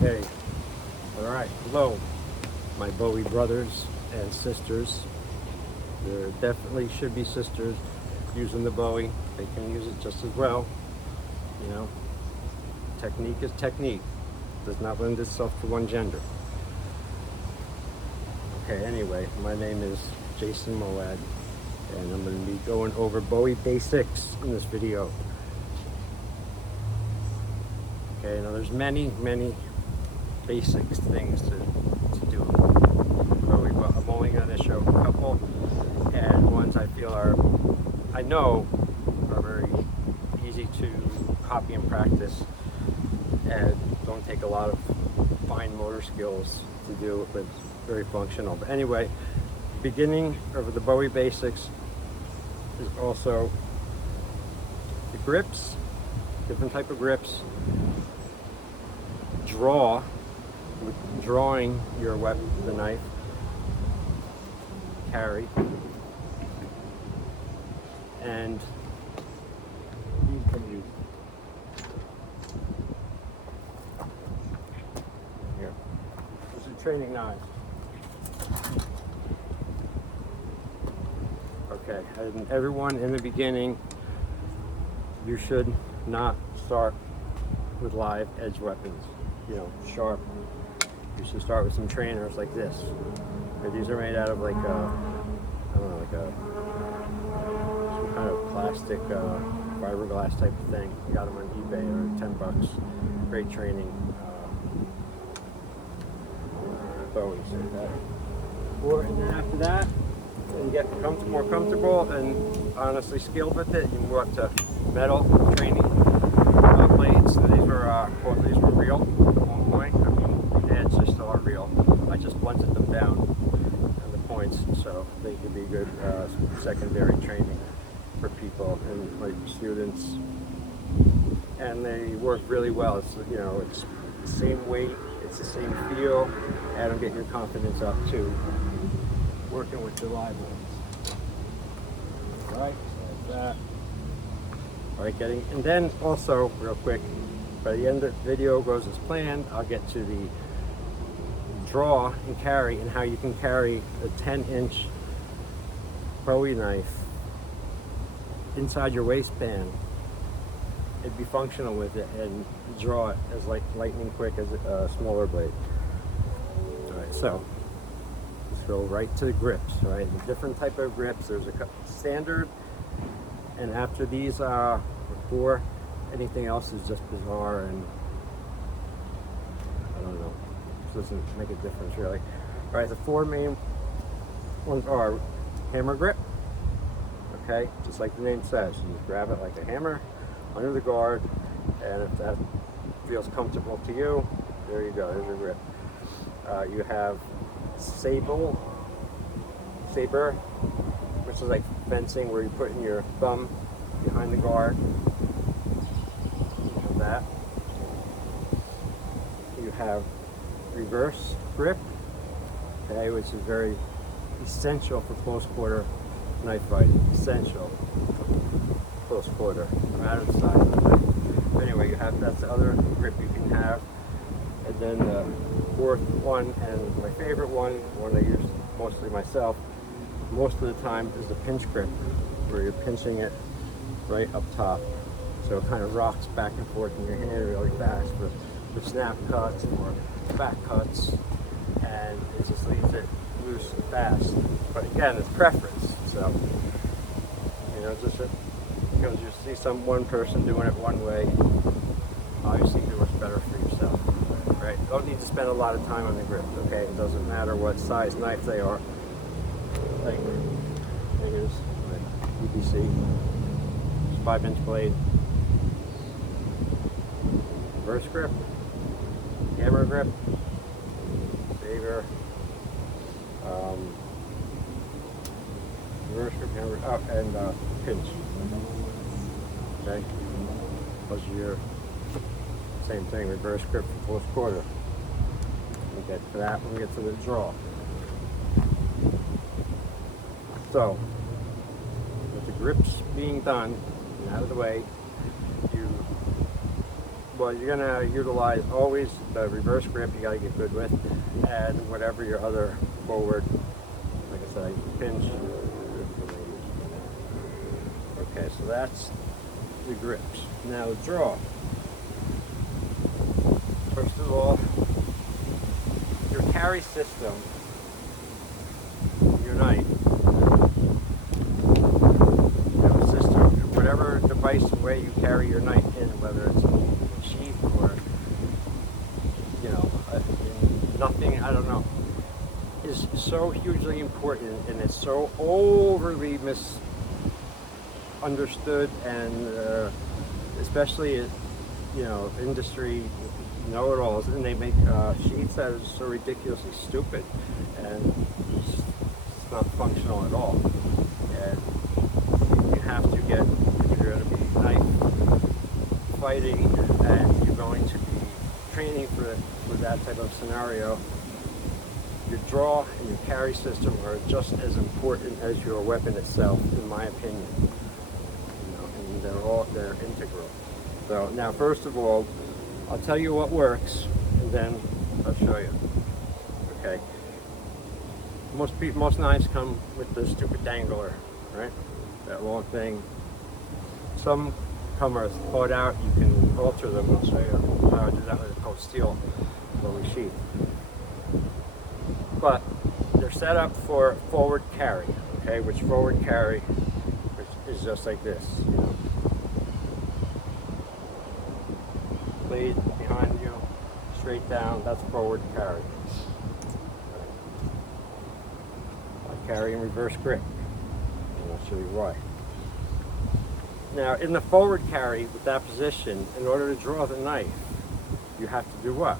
Hey, alright, hello, my Bowie brothers and sisters. There definitely should be sisters using the Bowie. They can use it just as well. You know, technique is technique. Does not lend itself to one gender. Okay, anyway, my name is Jason Moad, and I'm going to be going over Bowie basics in this video. Okay, now there's many basics things to do Bowie, but I'm only going to show a couple, and ones I feel I know are very easy to copy and practice, and don't take a lot of fine motor skills to do, but it's very functional. But anyway, beginning of the Bowie basics is also the grips, different type of grips, drawing your weapon, the knife, carry, and these can use. Here, those are training knives. Okay, and everyone in the beginning, you should not start with live edge weapons, you know, sharp. You should start with some trainers like this. These are made out of like I don't know, like some kind of plastic fiberglass type of thing. You got them on eBay or $10. Great training. Bowies like that. And then after that, when you get more comfortable and honestly skilled with it, you move up to metal training blades. So these were real at one point. I mean, the edges still are real. I just blunted them down on the points, so they could be good secondary training for people and like students. And they work really well. It's, you know, it's the same weight, it's the same feel, and it'll get your confidence up too, working with the live ones. Alright, so like that. Alright, and then also, real quick, by the end of the video goes as planned, I'll get to the draw and carry, and how you can carry a 10-inch Bowie knife inside your waistband. It'd be functional with it and draw it as like lightning quick as a smaller blade. Alright, so let's go right to the grips. Right, the different type of grips. There's a standard, and after these four, anything else is just bizarre, and I don't know. This doesn't make a difference really. Alright, the four main ones are hammer grip. Okay, just like the name says, you just grab it like a hammer under the guard, and if that feels comfortable to you, there you go, there's your grip. You have saber, which is like fencing, where you put in your thumb behind the guard. You have that. You have reverse grip, okay, which is very essential for close quarter knife fighting. Essential close quarter, no matter the size of the knife. But anyway, that's the other grip you can have. And then the fourth one, and my favorite one I use mostly myself most of the time, is the pinch grip, where you're pinching it right up top, so it kind of rocks back and forth in your hand really fast for snap cuts or back cuts, and it just leaves it loose and fast. But again, it's preference, so you know, just because you see one person doing it one way, obviously do what's better for yourself, right? You don't need to spend a lot of time on the grip, okay? It doesn't matter what size knife they are. Like, here's like UPC, 5-inch blade, reverse grip, hammer grip, saber, reverse grip, hammer, and pinch. Okay, those are your same thing, reverse grip for close quarter. We'll get to that when we get to the draw. So, with the grips being done and out of the way, you Well, you're gonna utilize always the reverse grip. You gotta get good with, and whatever your other forward, like I said, pinch. Okay, so that's the grips. Now the draw. First of all, your carry system, your knife, system, whatever device and way you carry your knife in, whether it's a sheath or, nothing, I don't know, is so hugely important, and it's so overly misunderstood, and especially, industry know-it-alls, and they make sheets that are so ridiculously stupid, and it's not functional at all. And you have to get, if you're going to be knife fighting and you're going to be training for that type of scenario, your draw and your carry system are just as important as your weapon itself, in my opinion. And they're integral. So now, first of all, I'll tell you what works, and then I'll show you. Okay. Most knives come with the stupid dangler, right? That long thing. Some come are thought out. You can alter them. I'll show you how I do that with a cold steel Bowie sheath. But they're set up for forward carry. Okay, which forward carry, which is just like this. Blade behind you, straight down, that's forward carry. I carry in reverse grip, and I'll show you why. Now, in the forward carry, with that position, in order to draw the knife, you have to do what?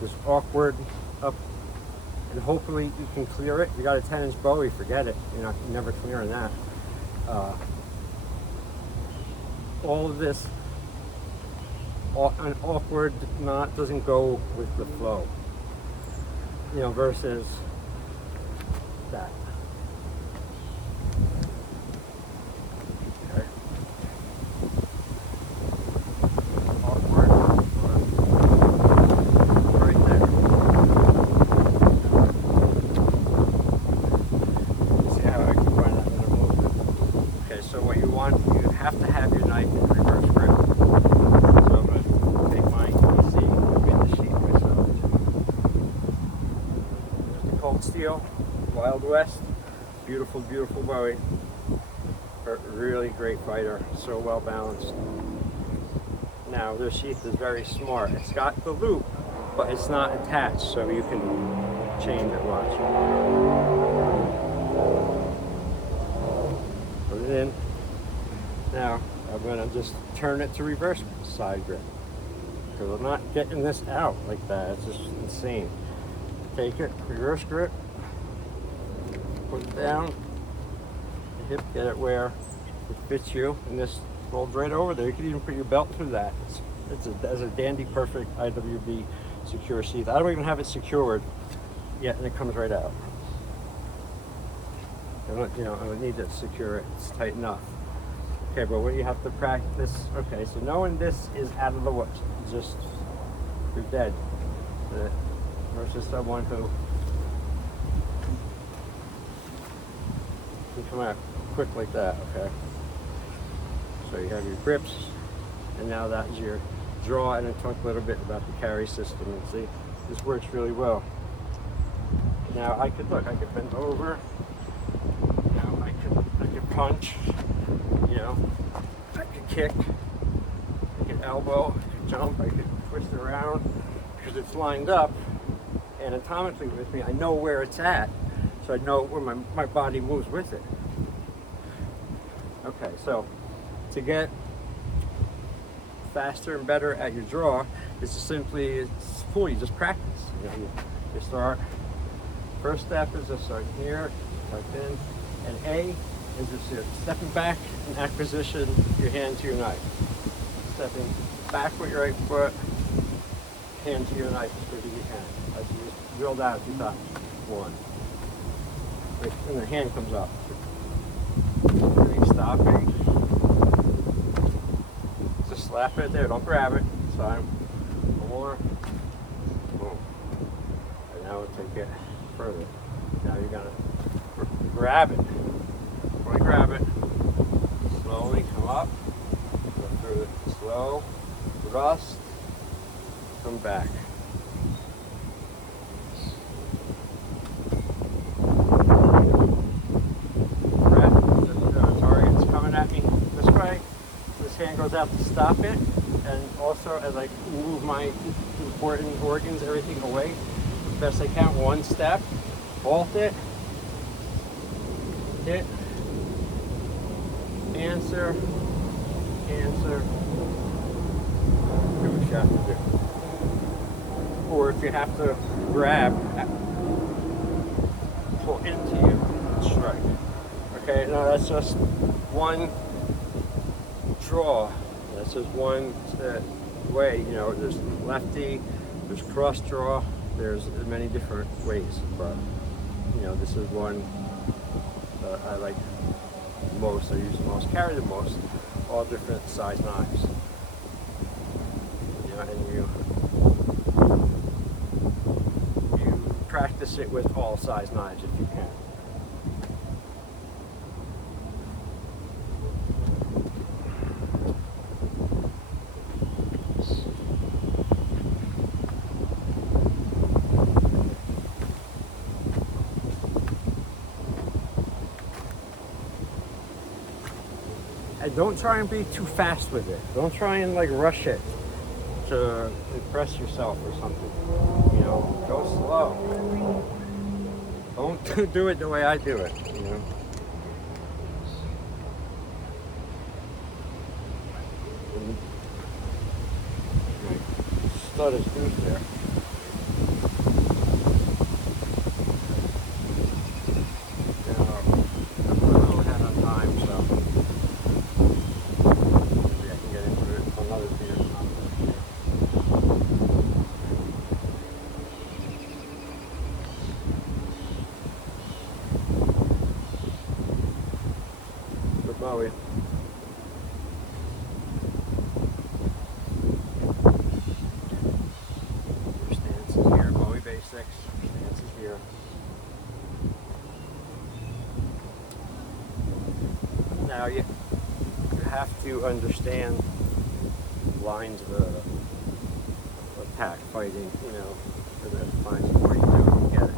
Just awkward up, and hopefully you can clear it. You got a 10-inch Bowie, forget it. You're never clearing that. All of this, an awkward knot doesn't go with the flow, versus that. Okay. Awkward, right there. See how I can find that little movement? Okay, so what you want, you have to have your knife in reverse grip. Steel, Wild West, beautiful, beautiful Bowie. Really great fighter, so well balanced. Now this sheath is very smart. It's got the loop, but it's not attached, so you can change it. Watch. Put it in. Now I'm gonna just turn it to reverse side grip, because I'm not getting this out like that. It's just insane. Take it, reverse grip, put it down, the hip, get it where it fits you, and this folds right over there. You can even put your belt through that. It's a dandy, perfect IWB secure sheath. I don't even have it secured yet, and it comes right out. I don't need to secure it. It's tight enough. Okay, but what you have to practice. Okay, so knowing this is out of the woods, just you're dead. Versus someone who can come out quick like that, okay? So you have your grips, and now that's your draw, and then talk a little bit about the carry system, and see, this works really well. Now I could bend over, I could punch, I could kick, I could elbow, I could jump, I could twist around, because it's lined up anatomically with me. I know where it's at, so I know where my body moves with it. Okay, so to get faster and better at your draw, it's cool, you just practice. You start, first step is just start here, tuck in, and A is just stepping back and acquisition your hand to your knife. Stepping back with your right foot, hand to your knife as quick as you can. As you just drill that a few times. 1. And the hand comes up. 3, stopping. Just slap it there, don't grab it. Side, one more, boom. And now we'll take it further. Now you're gonna grab it. When you grab it, slowly come up, go through the slow thrust, come back. Target's coming at me this way. This hand goes out to stop it, and also as I move my important organs, everything away as best I can. One step, halt it, hit, answer, do what you have to do. Or if you have to grab, pull into you, strike. Okay, now that's just one draw. That's just one way. You know, there's lefty, there's cross draw, there's many different ways. But you know, this is one I like most. I use the most, carry the most. All different size knives. You know, and you practice it with all size knives if you can. And don't try and be too fast with it. Don't try and like rush it to impress yourself or something. You know, go slow. Don't do it the way I do it, you know. Stud his goose there. Bowie. Your stance is here. Bowie basics. Stance is here. Now you have to understand lines of attack, fighting. You know, for the lines of what you do to get it.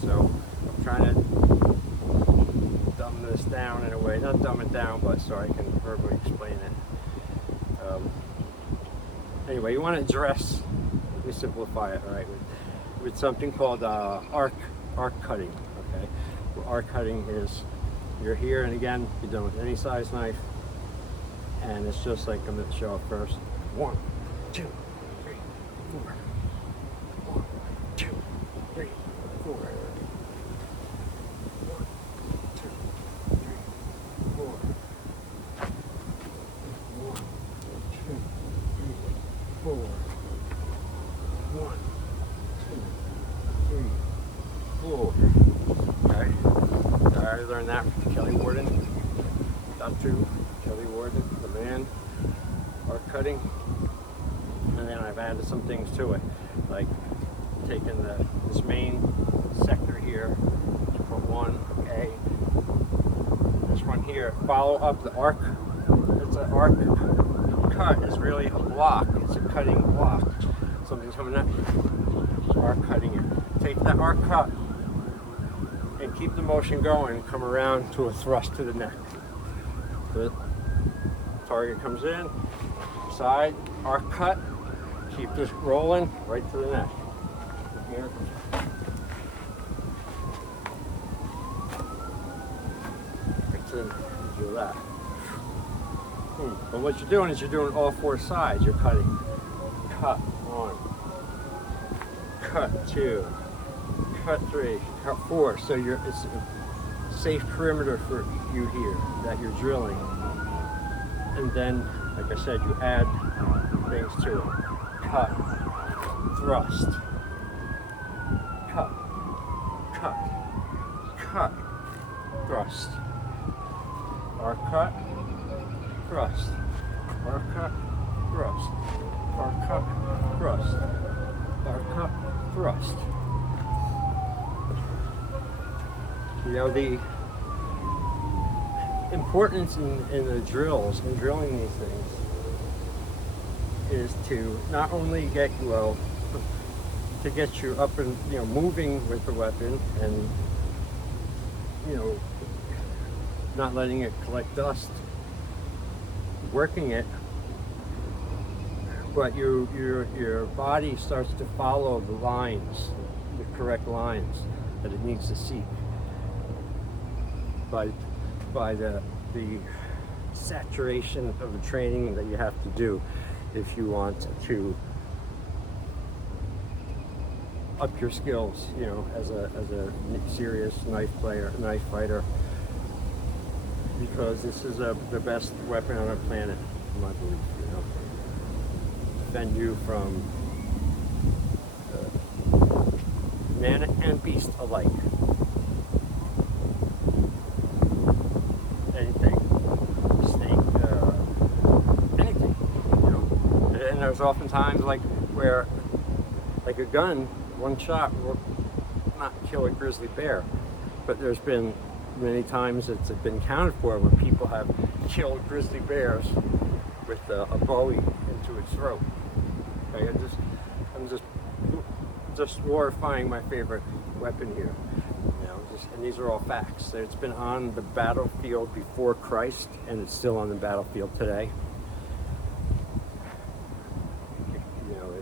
So I'm trying to dumb this down in a way, not dumb it down, but so I can verbally explain it. Anyway, you want to dress, let me simplify it, right, with something called arc cutting, okay? Well, arc cutting is, you're here, and again, you're done with any size knife, and it's just like I'm going to show up first. 1, 2, 3, 4. 1, 2, 3, 4. 1, 2, 3, 4. 1, 2, 3, 4. 1, 2, 3, 4. Okay. I learned that from Kelly Warden. Dr. Kelly Warden, the man. Arc cutting. And then I've added some things to it, like taking this main sector here, put one A, this one here, follow up the arc. It's an arc cut. It's really a block. It's a cutting block. Something's coming up. Arc cutting it. Take that arc cut and keep the motion going. Come around to a thrust to the neck. The target comes in, side, arc cut. Keep this rolling right to the neck. Here. Right to the neck. Do that. But what you're doing is you're doing all four sides. You're cutting. Cut 1. Cut 2. Cut 3. Cut 4. So it's a safe perimeter for you here that you're drilling. And then, like I said, you add things to it. Cut, thrust, cut, cut, cut, thrust, arc cut, thrust, arc cut, thrust, bar cut, thrust, bar cut, thrust. You know, the importance in the drills, in drilling these things, is to not only get you, well, to get you up and, you know, moving with the weapon and, you know, not letting it collect dust, working it, but your body starts to follow the lines, the correct lines that it needs to seek by the saturation of the training that you have to do if you want to up your skills, you know, as a serious knife fighter, because this is the best weapon on our planet, in my belief. You know, defend you from man and beast alike. Anything, snake, anything. You know, and there's oftentimes where a gun, one shot will not kill a grizzly bear, but there's been many times it's been accounted for when people have killed grizzly bears with a Bowie into its throat. Okay, I'm just glorifying my favorite weapon here. You know, and these are all facts. It's been on the battlefield before Christ, and it's still on the battlefield today. You know,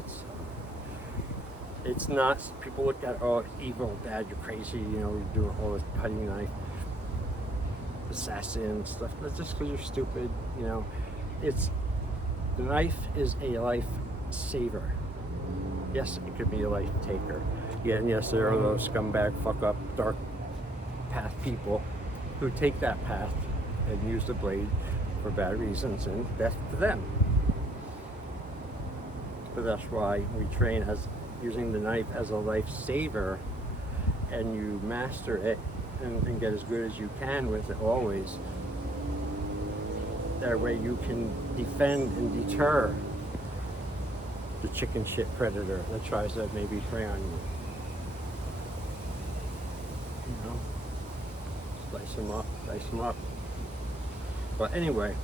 it's not, people look at, oh, evil, bad, you're crazy, you know, you're doing all this cutting knife, assassin stuff. That's just because you're stupid, you know. The knife is a life saver. Yes, it could be a life taker. Yeah, and yes, there are those scumbag, fuck up, dark path people who take that path and use the blade for bad reasons, and that's for them. But that's why we train as using the knife as a life saver, and you master it and get as good as you can with it always. That way you can defend and deter the chicken shit predator that tries to maybe prey on you. You know, slice them up. But anyway,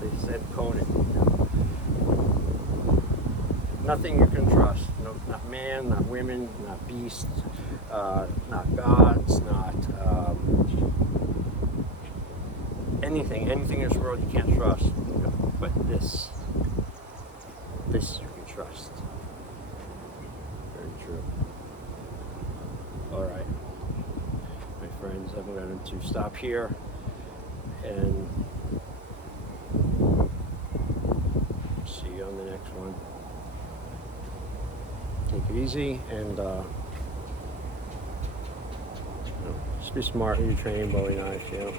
they said Conan, you know, nothing you can trust. No, not man, not women, not beasts, not gods, not anything in this world you can't trust. But this you can trust. Very true. All right, my friends, I'm going to stop here and see you on the next one. Take it easy, and just be smart when you're training Bowie knife, you know.